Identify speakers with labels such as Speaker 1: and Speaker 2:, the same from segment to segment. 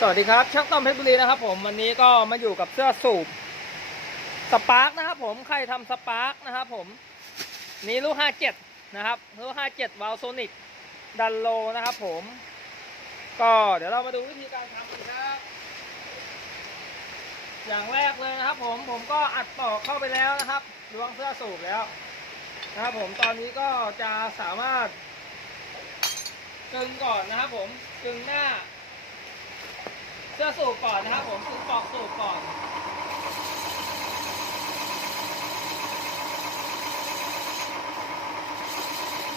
Speaker 1: สวัสดีครับช่างต้อมเพชรบุรีนะครับผมวันนี้ก็มาอยู่กับเสื้อสูบสปาร์กนะครับผมใครทำสปาร์กนะครับผมนี่ลูก57นะครับลูก57วาลโซนิกดันโลนะครับผม ก็เดี๋ยวเรามาดูวิธีการทำกันครับอย่างแรกเลยนะครับผมผมก็อัดปอกเข้าไปแล้วนะครับดวงเสื้อสูบแล้วนะครับผมตอนนี้ก็จะสามารถกึงก่อนนะครับผมกึงหน้า เสื้อสูบก่อนนะครับผมคือปอกสูบก่อน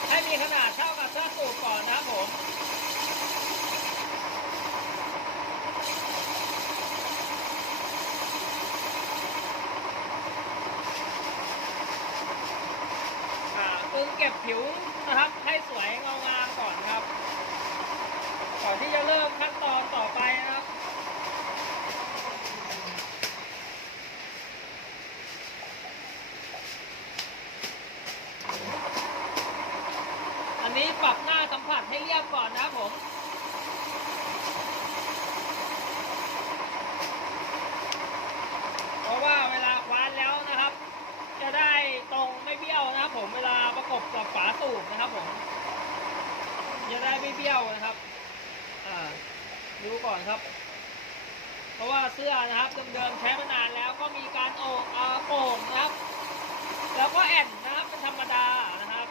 Speaker 1: ให้มีขนาดเท่ากับเสื้อสูบก่อนนะครับผมตึงเก็บผิวนะครับให้สวยเงางามก่อนครับ ก่อนที่จะเริ่มขั้นตอนต่อไปนะครับ อันนี้ปรับหน้าสัมผัสให้เรียบก่อนนะครับผม เพราะว่าเวลาคว้านแล้วนะครับ จะได้ตรงไม่เบี้ยวนะครับผม เวลาประ กบกับฝาสูบนะครับผมจะได้ไม่เบี้ยวนะครับ อ่า ดูก่อนครับ เพราะว่าเสื้อนะครับเดิมๆใช้มานานแล้วก็มีการโอกอาโป่งนะครับ แล้วก็แอนนะครับเป็นธรรมดานะครับ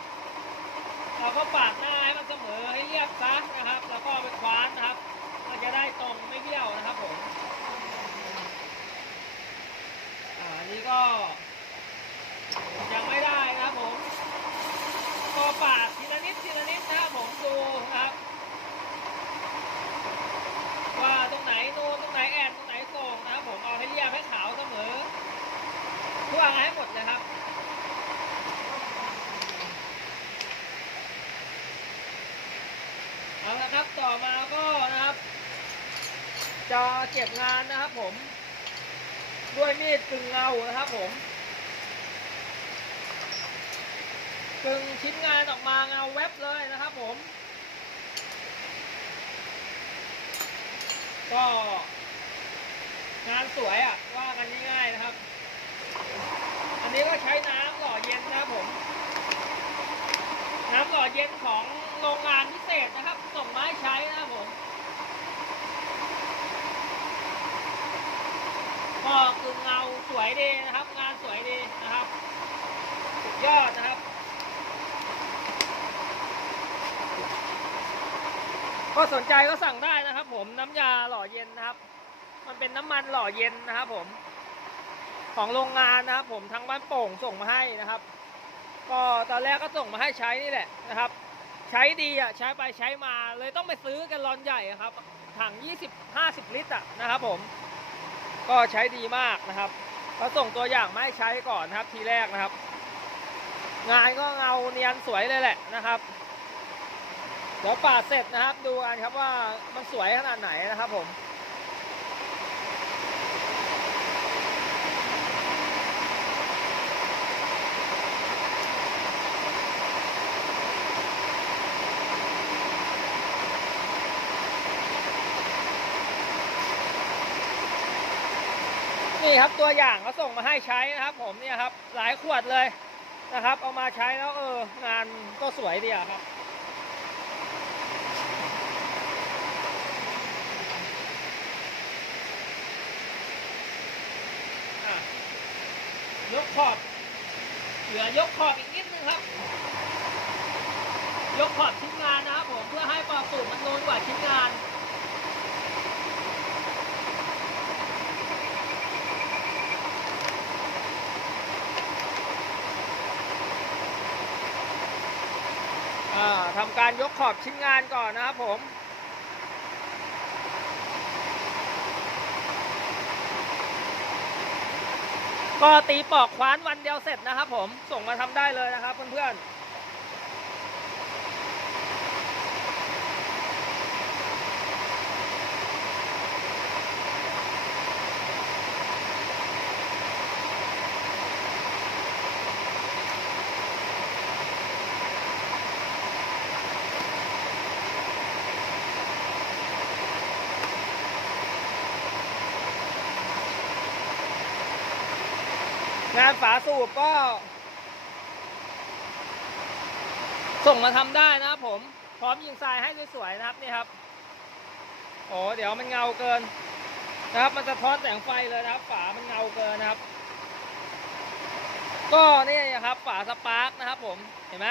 Speaker 1: เราก็ปาดหน้าให้มันเสมอให้เรียบซะนะครับ แล้วก็ไปคว้านนะครับ มันจะได้ตรงไม่เบี้ยวนะครับผม อ่านนี้ก็ ยังไม่ได้นะครับผม ก็ปาดทีละนิดทีละนิดนะครับผมดูนะครับ ว่าตรงไหนนูนตรงไหนแอนตรงไหนโก่งนะครับผมเอาให้เรียบให้ขาวเสมอทั่วให้หมดเลยครับ เอาละครับต่อมาก็นะครับ จะเก็ บงานนะครับผม ด้วยมีดกึ่งเงานะครับผมกึ่งชิ้นงานออกมาเงาเว็บเลยนะครับผม ก็งานสวยอะ ว่ากันง่ายๆนะครับ อันนี้ก็ใช้น้ำหล่อเย็นนะครับผม น้ำหล่อเย็นของโรงงานพิเศษนะครับ ส่งมาให้ใช้นะครับผม ก็คือเงาสวยดีนะครับ งานสวยดีนะครับ สุดยอดนะครับก็สนใจก็สั่งได้นะครับ ผมน้ำยาหล่อเย็นนะครับ มันเป็นน้ำมันหล่อเย็นนะครับ ผม ของโรงงานนะครับ ผมทางบ้านโป่งส่งมาให้นะครับ ก็ตอนแรกก็ส่งมาให้ใช้นี่แหละนะครับ ใช้ดีอะใช้ไปใช้มาเลยต้องไปซื้อกันรอนใหญ่ครับถัง 20 50 ลิตรอะนะครับ ผม ก็ใช้ดีมากนะครับเราส่งตัวอย่างมาให้ใช้ก่อนนะครับทีแรกนะครับ งานก็เงาเนียนสวยเลยแหละนะครับเดี๋ยวปาดเสร็จนะครับ ดูกันครับว่ามันสวยขนาดไหนนะครับผม นี่ครับตัวอย่างเขาส่งมาให้ใช้นะครับ ผมเนี่ยครับหลายขวดเลยนะครับ เอามาใช้แล้วเอองานก็สวยดีอะครับยกขอบเหลือยกขอบอีกนิดนึงครับ ยกขอบชิ้นงานนะครับผมเพื่อให้ปอกสูตรมันนูนกว่าชิ้นงาน ทำการยกขอบชิ้นงานก่อนนะครับผมก็ตีปอกคว้านวันเดียวเสร็จนะครับผมส่งมาทำได้เลยนะครับเพื่อนๆ งานฝาสูบก็ ส่งมาทำได้นะครับผม พร้อมยิงทรายให้สวยๆนะครับนี่ครับโอ้เดี๋ยวมันเงาเกิน นะครับ มันจะท้อนแสงไฟเลยนะครับ ฝามันเงาเกินนะครับ ก็นี่นะครับ ฝาสปาร์กนะครับผมเห็นไหม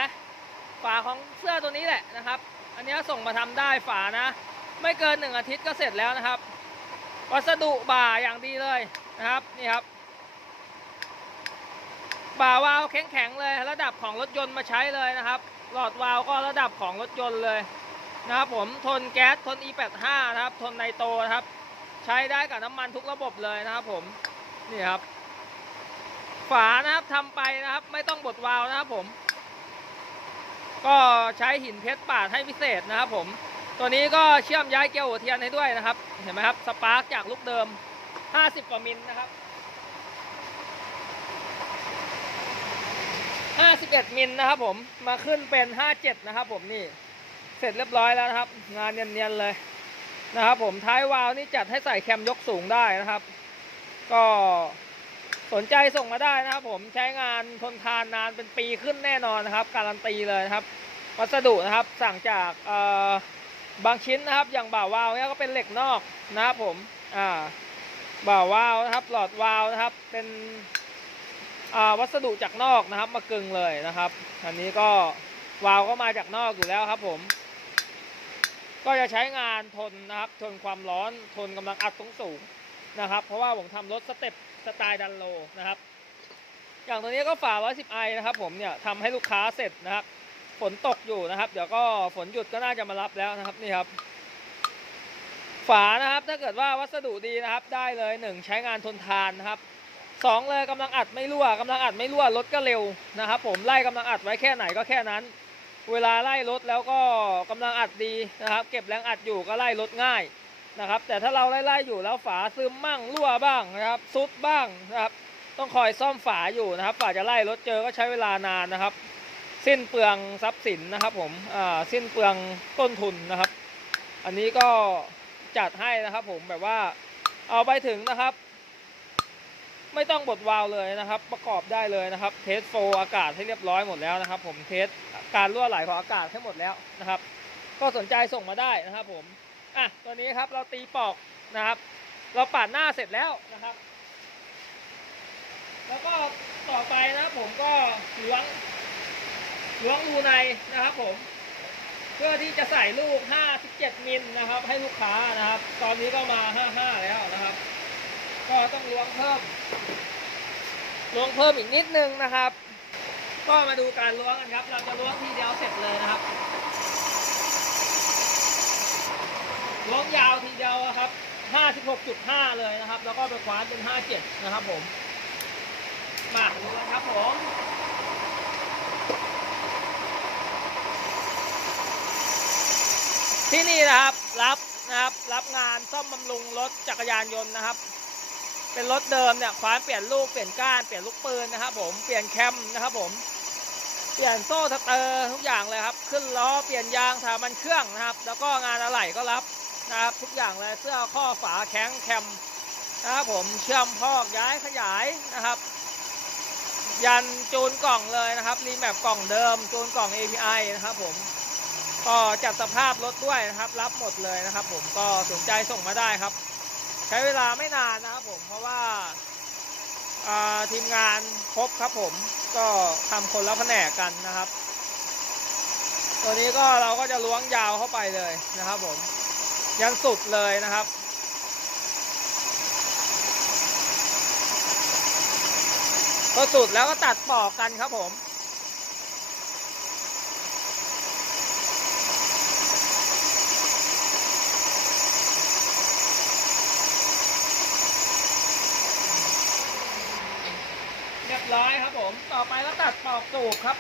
Speaker 1: ฝาของเสื้อตัวนี้แหละนะครับ อันนี้ส่งมาทำได้ฝานะ ไม่เกินหนึ่งอาทิตย์ก็เสร็จแล้วนะครับ วัสดุบ่าอย่างดีเลยนะครับนี่ครับ บ่าวาล์วแข็งๆเลย ระดับของรถยนต์มาใช้เลยนะครับ หลอดวาล์วก็ระดับของรถยนต์เลยนะครับผมทนแก๊สทน E85 นะครับ ทนไนโตรนะครับ ใช้ได้กับน้ำมันทุกระบบเลยนะครับผมนี่ครับ ฝานะครับทำไปนะครับ ไม่ต้องบดวาล์วนะครับผม ก็ใช้หินเพชรปาดให้พิเศษนะครับผมตัวนี้ก็เชื่อมย้ายเกลียวหัวเทียนให้ด้วยนะครับ เห็นไหมครับ สปาร์กจากลูกเดิม 50กว่ามิลนะครับ 51 มิลนะครับผม มาขึ้นเป็น 57 นะครับผมนี่ เสร็จเรียบร้อยแล้วนะครับ งานเนียนๆเลยนะครับผมท้ายวาล์วนี่จัดให้ใส่แคมยกสูงได้นะครับ ก็สนใจส่งมาได้นะครับ ผมใช้งานทนทานนานเป็นปีขึ้นแน่นอนนะครับ การันตีเลยนะครับ วัสดุนะครับสั่งจากบางชิ้นนะครับ อย่างบ่าวาล์วเนี่ยก็เป็นเหล็กนอกนะครับผมอ่าบ่าวาล์วนะครับ หลอดวาล์วนะครับ เป็น วัสดุจากนอกนะครับ มากึงเลยนะครับ อันนี้ก็วาล์วก็มาจากนอกอยู่แล้วครับผม ก็จะใช้งานทนนะครับ ทนความร้อนทนกำลังอัดสูงสูงนะครับ เพราะว่าผมทำรถสเต็ปสไตล์ดันโลนะครับ อย่างตัวนี้ก็ฝา 110i นะครับ ผมเนี่ยทำให้ลูกค้าเสร็จนะครับ ฝนตกอยู่นะครับ เดี๋ยวก็ฝนหยุดก็น่าจะมารับแล้วนะครับนี่ครับฝานะครับถ้าเกิดว่าวัสดุดีนะครับได้เลยหนึ่งใช้งานทนทานนะครับ สองเลยกำลังอัดไม่รั่วกำลังอัดไม่รั่วรถก็เร็วนะครับ ผมไล่กำลังอัดไว้แค่ไหนก็แค่นั้น เวลาไล่รถแล้วก็กำลังอัดดีนะครับ เก็บแรงอัดอยู่ก็ไล่รถง่ายนะครับ แต่ถ้าเราไล่ไล่อยู่แล้วฝาซึมบ้างรั่วบ้างนะครับซุดบ้างนะครับ ต้องคอยซ่อมฝาอยู่นะครับฝาจะไล่รถเจอก็ใช้เวลานานนะครับ สิ้นเปลืองทรัพย์สินนะครับ ผมอ่าสิ้นเปลืองต้นทุนนะครับ อันนี้ก็จัดให้นะครับ ผมแบบว่าเอาไปถึงนะครับ ไม่ต้องบดวาล์วเลยนะครับ ประกอบได้เลยนะครับ เทสโฟอากาศให้เรียบร้อยหมดแล้วนะครับ ผมเทสการรั่วไหลของอากาศให้หมดแล้วนะครับ ก็สนใจส่งมาได้นะครับ ผมอะตัวนี้ครับเราตีปอกนะครับ เราปาดหน้าเสร็จแล้วนะครับ แล้วก็ต่อไปนะครับผมก็ล้วงล้วงรูในนะครับ ผม เพื่อที่จะใส่ลูก 57 มิลนะครับ ให้ลูกค้านะครับ ตอนนี้ก็มา 55 แล้วนะครับ ก็ต้องล้วงเพิ่มล้วงเพิ่มอีกนิดนึงนะครับ ก็มาดูการล้วงกันครับ เราจะล้วงทีเดียวเสร็จเลยนะครับล้วงยาวทีเดียวครับ 56.5 เลยนะครับ แล้วก็ไปคว้านเป็น 57 นะครับผม มาดูกันครับผมที่นี่นะครับรับนะครับรับงานซ่อมบำรุงรถจักรยานยนต์นะครับ เป็นรถเดิมเนี่ยคว้านเปลี่ยนลูกเปลี่ยนก้านเปลี่ยนลูกปืนนะครับผมเปลี่ยนแคมนะครับผมเปลี่ยนโซ่สเตอร์ทุกอย่างเลยครับ ขึ้นล้อเปลี่ยนยางถ่ายมันเครื่องนะครับ แล้วก็งานอะไหล่ก็รับนะครับทุกอย่างเลยเสื้อข้อฝาแข้งแคมนะครับผมเชื่อมพอกย้ายขยายนะครับ ยันจูนกล่องเลยนะครับรีแมปกล่องเดิมจูนกล่อง API นะครับผมก็จัดสภาพรถด้วยนะครับ รับหมดเลยนะครับ ผมก็สนใจส่งมาได้ครับ ใช้เวลาไม่นานนะครับผม เพราะว่าทีมงานครบครับผมก็ทำคนละแผนกกันนะครับ ตัวนี้ก็เราก็จะล้วงยาวเข้าไปเลยนะครับผม ยันสุดเลยนะครับพอสุดแล้วก็ตัดปอกกันครับผม เรียบร้อยครับผม ต่อไปแล้วตัดปอกสูบครับ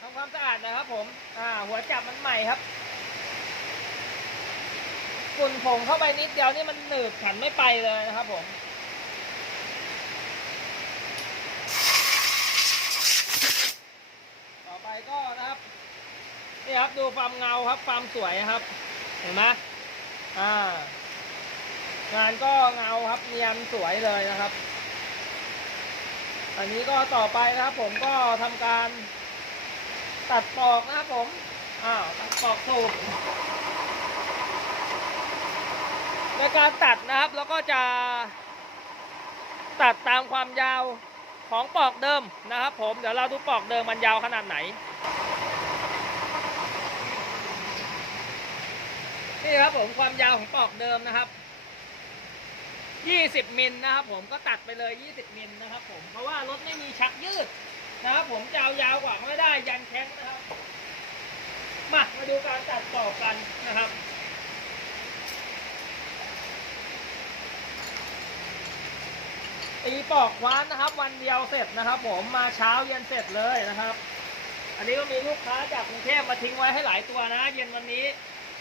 Speaker 1: ทำความสะอาดหนะครับผมเจ้าเนืบครับ เครับ ฝุ่นผงเข้าไปนิดเดียวนี่มันหนืดขันไม่ไปเลยนะครับผมต่อไปก็นะครับนี่ครับดูความเงาครับความสวยครับ เห็นไหมอ่างานก็เงาครับเนียนสวยเลยนะครับ อันนี้ก็ต่อไปนะครับ ผมก็ทำการตัดปอกนะครับผมอ้าวตัดปอกสูบ ในการตัดนะครับแล้วก็จะตัดตามความยาวของปอกเดิมนะครับ ผมเดี๋ยวเราดูปอกเดิมมันยาวขนาดไหนนี่ครับผมความยาวของปอกเดิมนะครับ 20มิลนะครับ ผมก็ตัดไปเลย 20มิลนะครับ ผมเพราะว่ารถไม่มีชักยืดนะครับ ผมจะเอายาวกว่าไม่ได้ยันแข้งนะครับมามาดูการตัดปอกกันนะครับ ตีปอกว้านนะครับ วันเดียวเสร็จนะครับ ผมมาเช้าเย็นเสร็จเลยนะครับ อันนี้ก็มีลูกค้าจากกรุงเทพมาทิ้งไว้ให้หลายตัวนะ เย็นวันนี้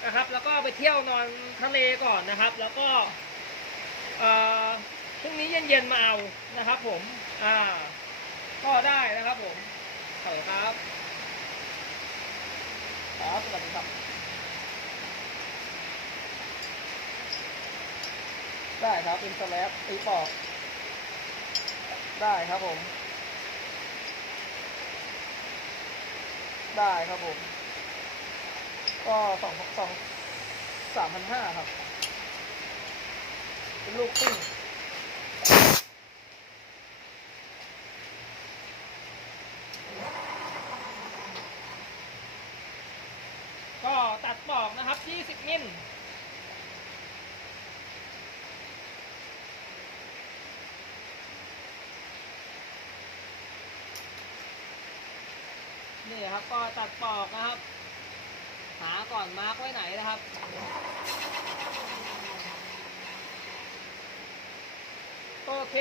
Speaker 1: นะครับ แล้วก็ไปเที่ยวนอนทะเลก่อนนะครับ แล้วก็เอ่อพรุ่งนี้เย็นๆมาเอานะครับ ผมอ่าก็ได้นะครับผมขอบคุณครับครับสวัสดีครับได้ครับเป็นสแลบตีปอก ได้ครับผม ได้ครับผม ก็สองสองสามพันห้าครับ เป็นลูกครึ่งก็ตัดปอกนะครับ 20มิล ครับ ก็ตัดปอกนะครับ หาก่อนมาร์กไว้ไหนนะครับโอเค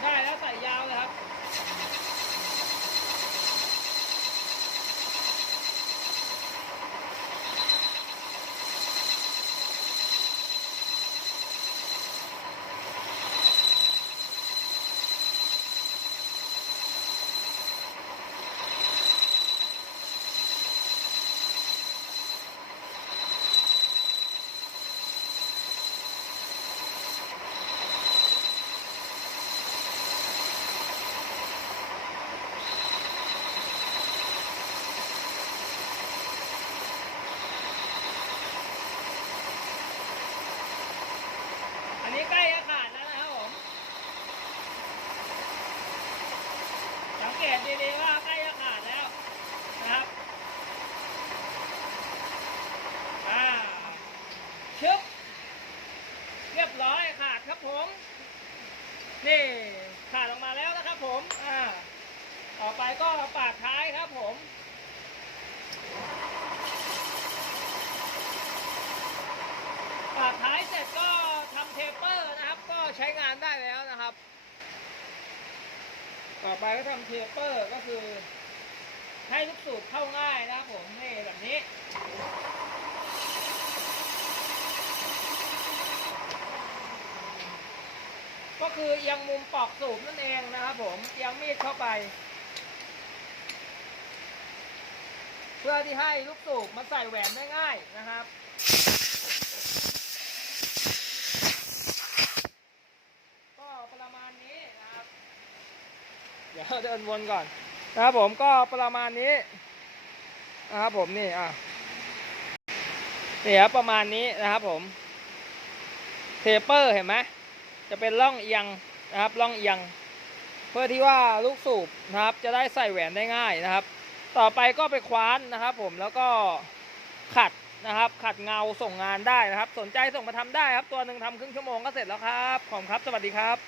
Speaker 1: ได้แล้วใส่ยาวเลยครับ อันนี้ใกล้จะขาดแล้วนะครับผม สังเกตดีๆว่าใกล้จะขาดแล้วนะครับ อ่า ชึบ เรียบร้อยขาดครับผม นี่ ขาดออกมาแล้วนะครับผม อ่า ต่อ ไปก็ปาดท้ายครับผมปาดท้ายเสร็จก็ทำเทปเปอร์นะครับ ก็ใช้งานได้แล้วนะครับ ต่อไปก็ทำเทปเปอร์ก็คือ ให้ลูกสูบเข้าง่ายนะครับผมนี่แบบนี้ก็คือเอียงมุมปอกสูบนั่นเองนะครับผมเอียงมีดเข้าไป เพื่อที่ให้ลูกสูบมันใส่แหวนได้ง่ายนะครับ ก็ประมาณนี้นะครับ เดี๋ยวเดินวนก่อนนะครับผมก็ประมาณนี้นะครับผมนี่อะนี่ครับประมาณนี้นะครับผมเทปเปอร์เห็นไหมจะเป็นร่องเอียงนะครับร่องเอียง เพื่อที่ว่าลูกสูบนะครับจะได้ใส่แหวนได้ง่ายนะครับ ต่อไปก็ไปคว้านนะครับผมแล้วก็ขัดนะครับ ขัดเงาส่งงานได้นะครับ สนใจส่งมาทำได้ครับ ตัวหนึ่งทำครึ่งชั่วโมงก็เสร็จแล้วครับ ขอบคุณครับ สวัสดีครับ